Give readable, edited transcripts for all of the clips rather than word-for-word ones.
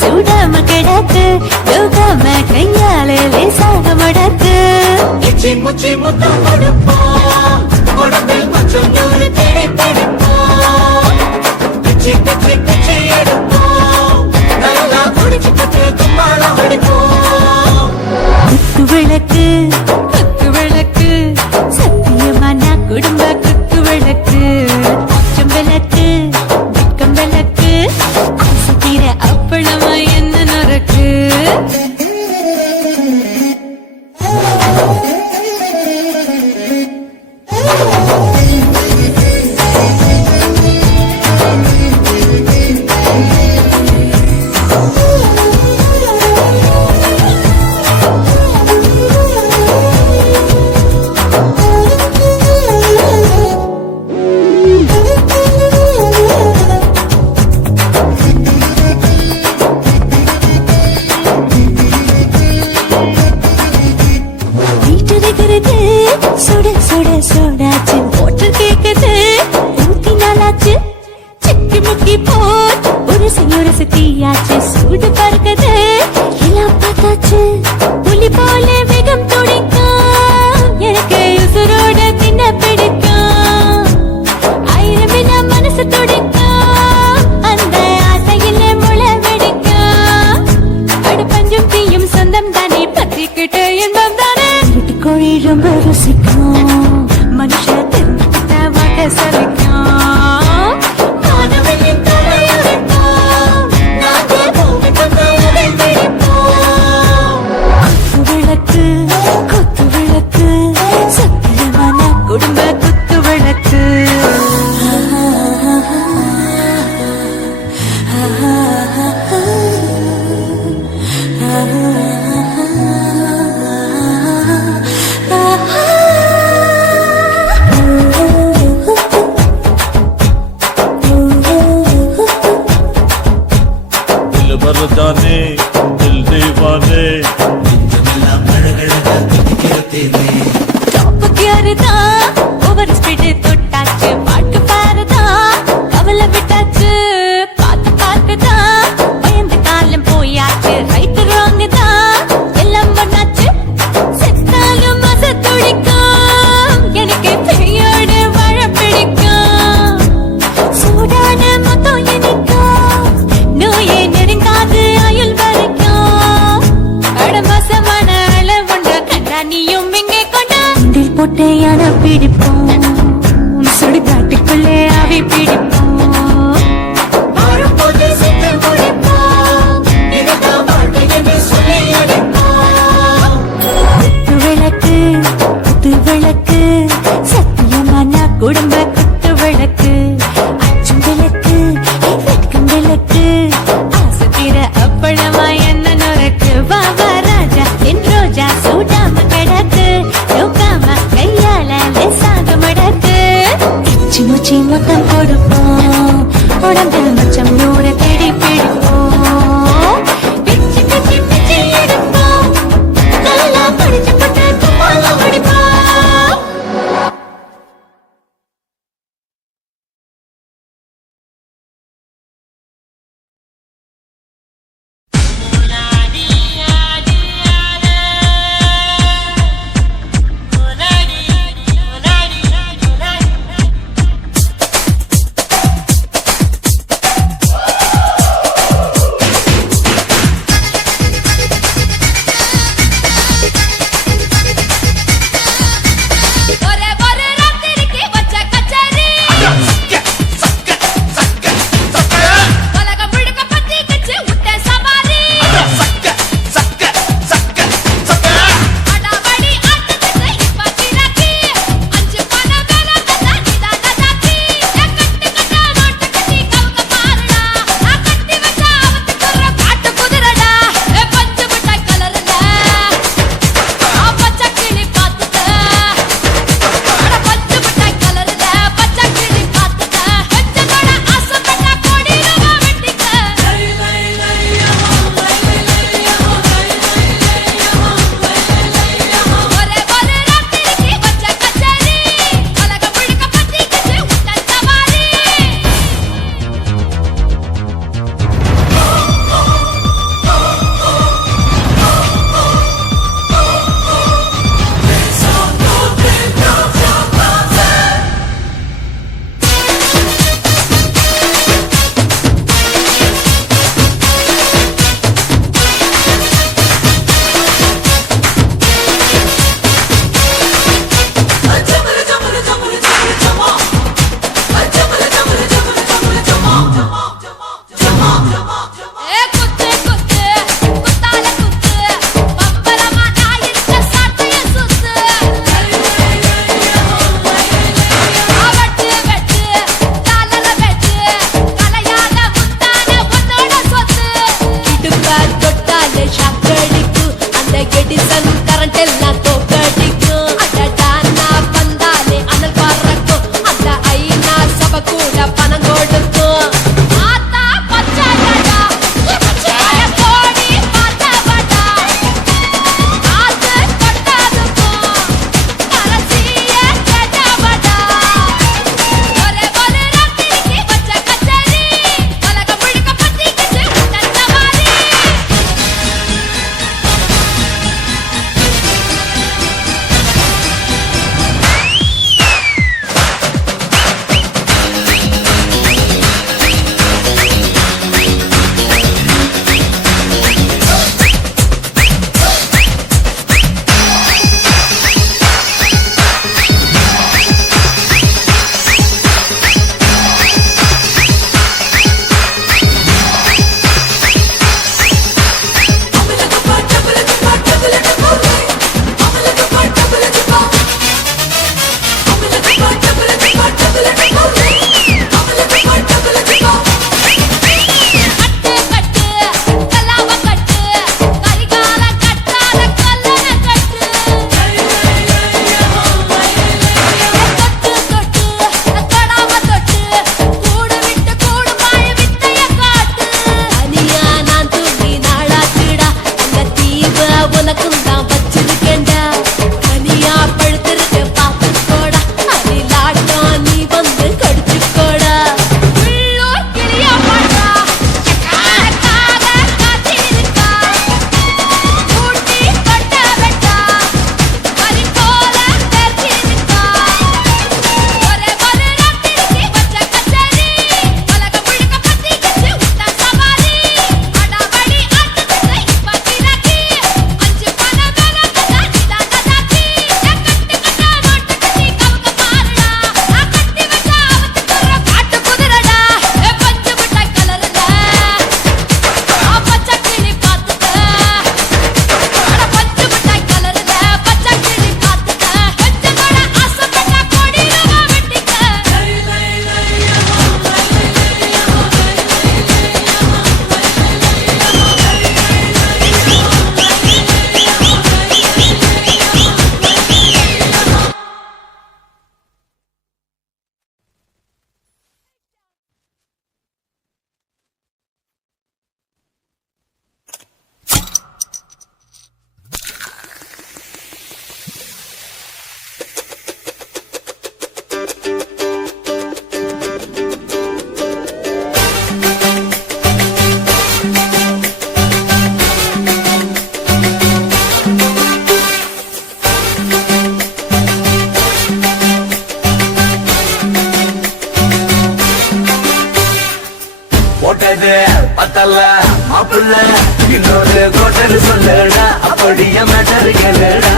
சூடாம கிடக்கு யோகாம கையாலே லேசாக மடக்கு இச்சி முச்சி முத்தம் கொடுப்போம் உடம்பில் கொஞ்சம் நூறு தேடி பிடிப்போம் பிச்சி பிச்சி பிச்சி எடுப்போம் நல்லா குடிச்சு பத்து கும்பாலம் அடிப்போம் குத்து விளக்கு குத்து விளக்கு சத்தியமான குடும்ப குத்து விளக்கு அச்சம் விளக்கு வெட்கம் விளக்கு ஆசை தீர அப்பளமா என்ன நரக்கு சுட சுட சுடாச்சு போட்டு கேக்குது ஊத்தி நாளாச்சு சிக்கி முக்கி போர் ஒரு சக்தியாச்சு சூடு பறக்குது எல்லாம் பார்த்தாச்சு புலி போல வேகம் துடிக்கும் எனக்கு உசுரோட தின்ன பிடிக்கும் ஆயிரம் மனசு துடிக்கும் அந்த ஆசையில முளை வெடிக்கும் அடு பஞ்சும் தீயும் சொந்தம் தானே பத்திக்கிட்டு இன்பம் தானே கோழி ரொம்ப ருசிக்கும் மனுஷ திருத்த வாட்ட சலிக்கும் மானவனின் தலையுடைப்போம் நாங்கள் பூமி தந்த உடை பிடிப்போம் குத்து விளக்கு சத்தியமான குடும்ப குத்து விளக்கு जाने दिल दीवाने டாப் கியர்தா ஓவர் ஸ்பீட் தொட்டாச்சு பாட்டு பாருதா கவலை விட்டாச்சு பார்த்துதா பயந்து காலம் போயாச்சு ரைட் ராங் தான் எல்லாம் பண்ணாச்சு செத்தாலும் மச துடிக்கும் எனக்கு பெரியோடு வாழ பிடிக்கும் சூடான மொத்தம் எனக்கும் நோயே நெருங்காது ஆயுள் வரைக்கும் அடமோசமான அளவுண்ட கண்டா நீயும் இங்கே கொண்டா போட்டே அணை பிடிப்போம் சுடுகாட்டுக்குள்ளே அவை பிடிப்போம் வரும்போது சித்து முடிப்போம் இதுதான் வாழ்க்கை என்று சொல்லி அடிப்போம் குத்து விளக்கு சத்தியமான குடும்ப குத்து விளக்கு அச்சும் விளக்கு வெட்கம் விளக்கு ஆசை தீர அப்பளமா என்ன நுறக்கு வா ராஜா என் ரோஜா சூடாம கிடக்கு யோகாம கையால லேசாக மடக்கு இச்சி முச்சி மொத்தம் கொடுப்போம் உடம்பில் மச்சம் நூறு தேடி பிடிப்போம் பிச்சி பிச்சி பிச்சி எடுப்போம் நல்லா படிச்சு பட்டு கும்பாலம் அடிப்போம் மேட்டர் கேளுடா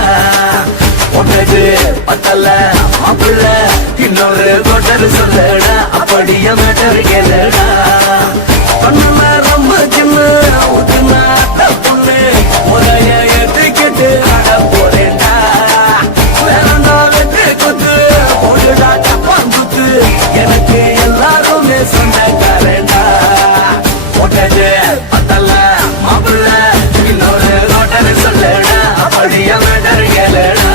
ஒன்னது பத்தல மாப்பிள்ள இன்னொரு கொட்டல் சொல்லுடா அப்படிய மேட்டர் கேளுடா கண்ணுல ரொம்ப சின்ன ஊத்துனா பொண்ணு முறைய ஏத்துக்கிட்டு ஆட போறேன்டா வேறண்டா வெட்டு குத்து போடுடா டப்பான் குத்து எனக்கு எல்லாருமே சொந்தக்காரண்டா ஒட்டது பத்தல மாப்பிள்ள இன்னொரு கொட்டல் சொல்லுடா அப்படிய மேட்டர் கேளுடா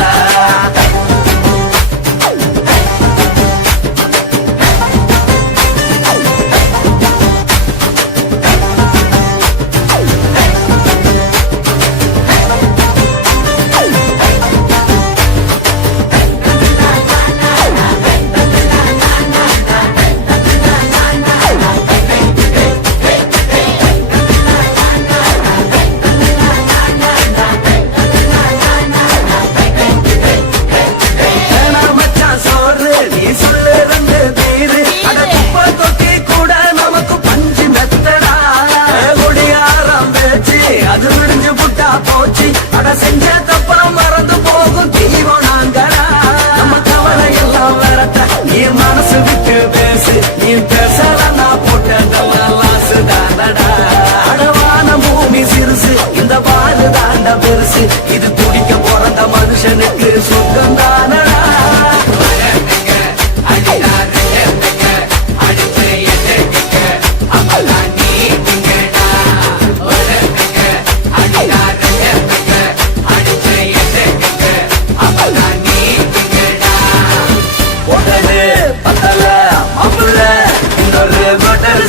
செஞ்ச தப்பா மறந்து போகும் தீவம் நாங்கடா நம்ம கவலை எல்லாம் வரட்ட நீ மனசு விட்டு பேசு நீ பேசலன்னா போட்டதெல்லாம் லாசு தானடா அடவான பூமி சிறுசு இந்த பாடு தாண்ட பெருசு இது துடிக்க பிறந்த மனுஷனுக்கு சுத்தம் தானடா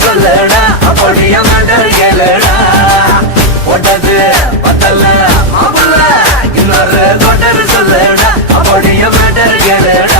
சொல்லடா அப்படிய மேட்டர் கேளுடா ஒட்டது பத்தல மாப்பிள்ள இன்னொரு கொட்டல் சொல்லடா அப்படிய மேட்டர் கேளுடா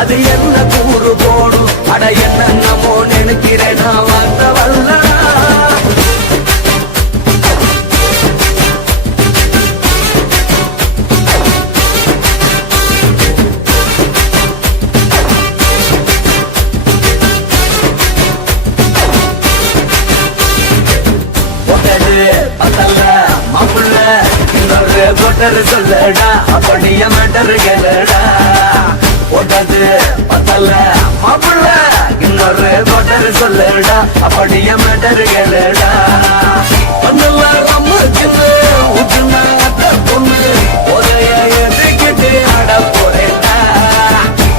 அது என்ன கூறு போடும் அட என்னமோ நினைக்கிறேன் நான் வார்த்தை வல்லடா பத்தல மாப்பிள்ள இன்னொரு கொட்டல் சொல்லடா அப்படிய மேட்டர் கேளுடா ஒட்டது பத்தல மாப்பிள்ள இன்னொரு கொட்டல் சொல்லடா அப்படிய மேட்டர் கேளுடா ஒண்ணுல ரொம்ப சின்ன ஊத்துனா பொண்ணு ஒரைய எதுக்கிட்டு ஆட போறேன்டா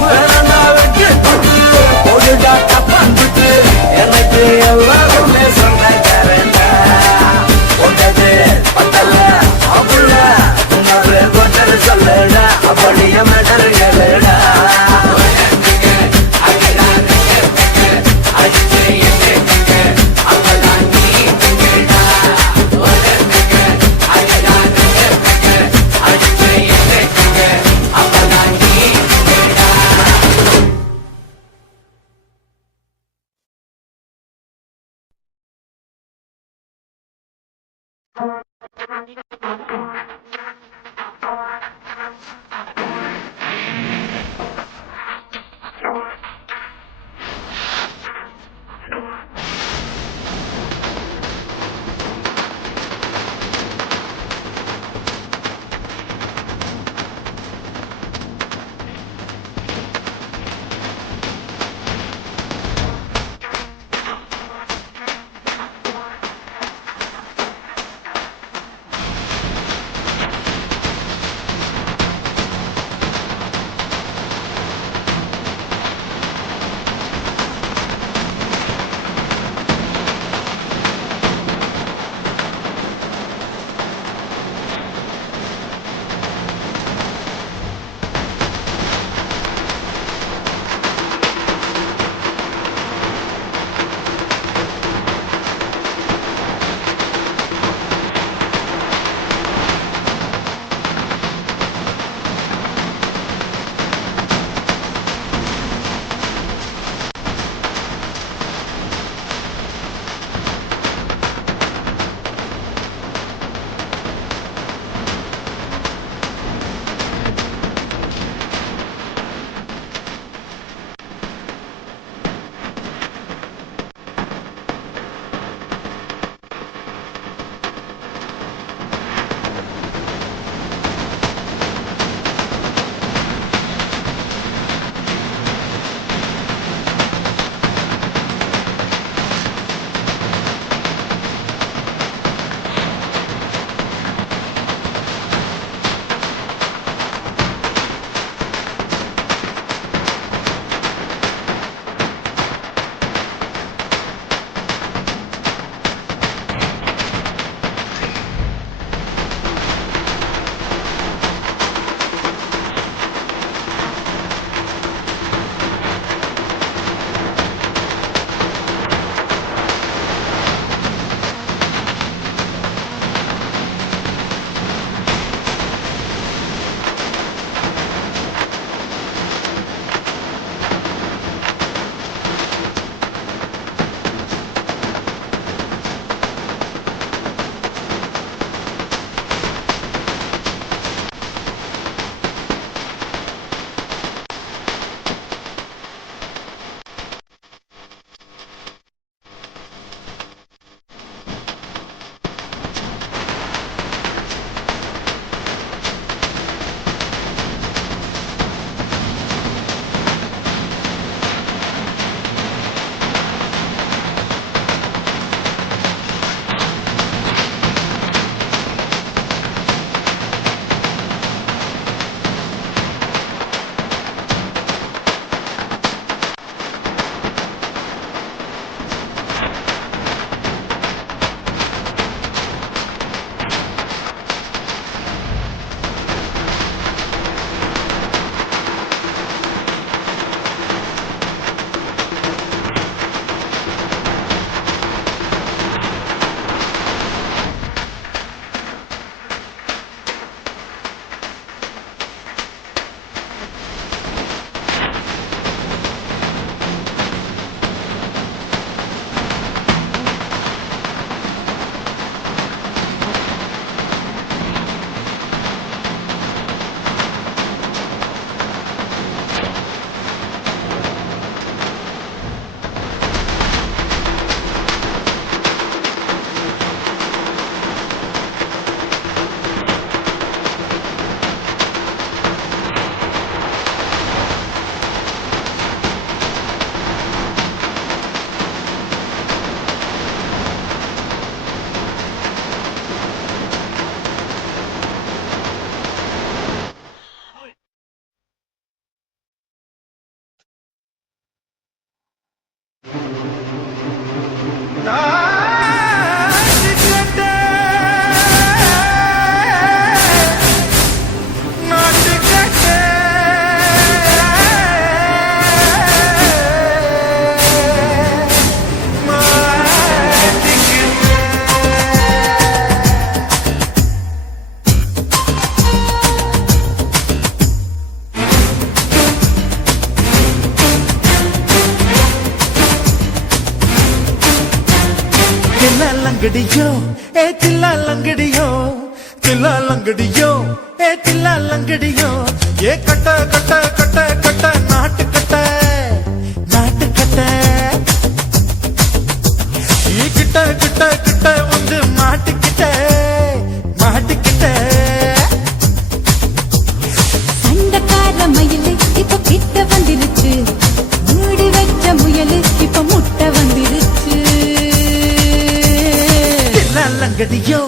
வேறண்டா வெட்டு குத்து போடுடா டப்பான் குத்து எனக்கு எல்லாருமே சொந்தக்காரண்டா ஒட்டது பத்தல மாப்பிள்ள இன்னொரு கொட்டல் சொல்லடா அப்படிய மேட்டர் கேளுடா லங்கடியோ ஏ தில்லா லங்கடியோ தில்லா லங்கடியோ ஏ தில்லா லங்கடியோ ஏ கட்ட கட்ட கட்ட கட்ட நாட்டு கட்ட நாட்டு கட்ட நீ கிட்ட கிட்ட கிட்ட வந்து மாட்டிக்கிட்ட மாட்டிக்கிட்ட சண்டக்கார மயிலு இப்ப கிட்ட வந்துருச்சு மூடி வச்ச முயலு இப்ப முட்டை வந்துருச்சு தில்லா லங்கடியோ